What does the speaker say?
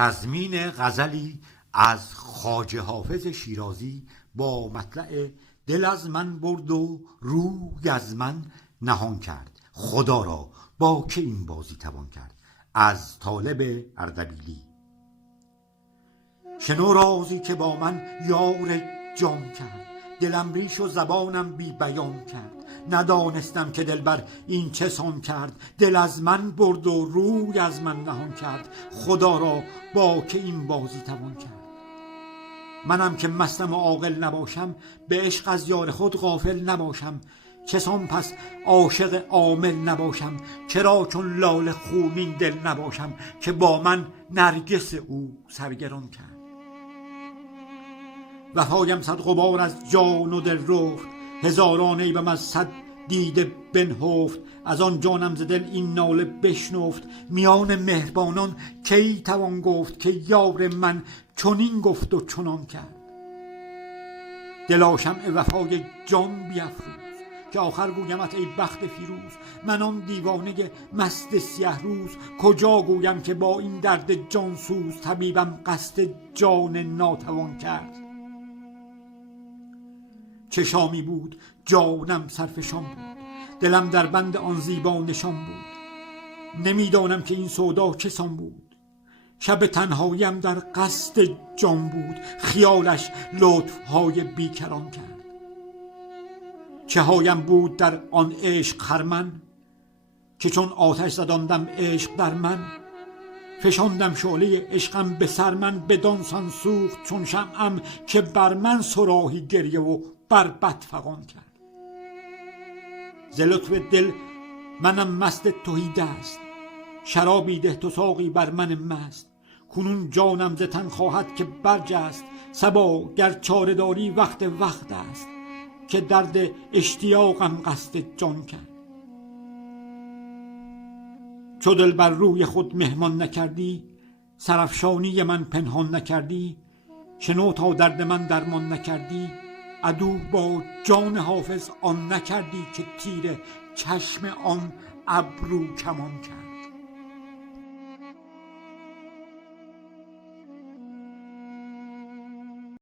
تضمین غزلی از خواجه حافظ شیرازی با مطلع دل از من برد و روی از من نهان کرد، خدا را با که این بازی توان کرد. از طالب اردبیلی. شنو رازی که با من یار جان کرد، دلم ریش و زبانم بی بیان کرد. ندانستم که دلبر این چه سان کرد، دل از من برد و روی از من نهان کرد، خدا را با که این بازی توان کرد. منم که مستم و عاقل نباشم، به عشق از یار خود غافل نباشم. چسان پس عاشق عامل نباشم، چرا چون لاله خونین دل نباشم، که با من نرگس او سرگران کرد. وفایم صد غبار از جان و دل رفت، هزاران عیبم از صد دیده بنهفت. از آن جانم ز دل این ناله بشنفت، میان مهربانان کی توان گفت، که یار من چنین گفت و چنان کرد. دلا شمع وفای جان بیفروز، که آخر گویمت ای بخت فیروز. من آن دیوانه مست سیه روز، کجا گویم که با این درد جان سوز، طبیبم قصد جان ناتوان کرد. چه شامی بود جانم سرفشان بود، دلم در بند آن زیبا نشان بود. نمیدانم که این سودا چه سان بود، شب تنهاییم در قصد جان بود. خیالش لطفهای بیکران کرد. چه هایم بود در آن عشق خرمن، که چون آتش زداندم عشق در من. فشاندم شعله عشقم به سر من، بدان سان سوخت چون شمعم، که بر من صراحی گریه و بر بط فغان کرد. ز لطف دل منم مست تهی دست، شرابی ده تو ساقی بر من مست. کنون جانم ز تن خواهد که برجست، صبا گر چاره داری وقت است، که درد اشتیاقم قصد جان کرد. چو دل بر روی خود مهمان نکردی، سرافشانی من پنهان نکردی. شنو تا درد من درمان نکردی، عدو با جان حافظ آن نکردی، که تیر چشم آن ابرو کمان کرد.